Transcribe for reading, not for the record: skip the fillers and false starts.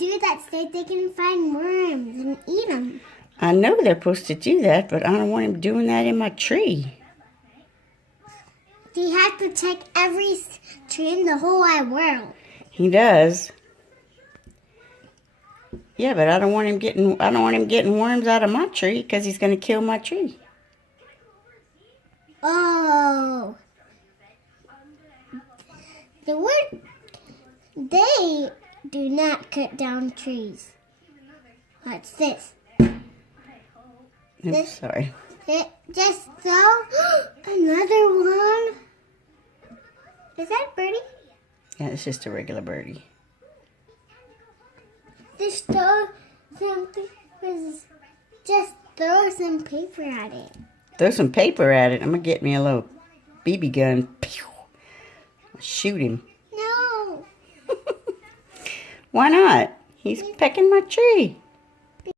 do that so they can find worms and eat them. I know they're supposed to do that, but I don't want him doing that in my tree. He has to check every tree in the whole wide world. He does. Yeah, but I don't want him getting worms out of my tree because he's going to kill my tree. Oh. They do not cut down trees. What's this? Oops, sorry. Just so. Another one. Is that a birdie? Yeah, it's just a regular birdie. Just throw some paper at it. Throw some paper at it. I'm going to get me a little BB gun. Pew! Shoot him. No. Why not? He's pecking my tree.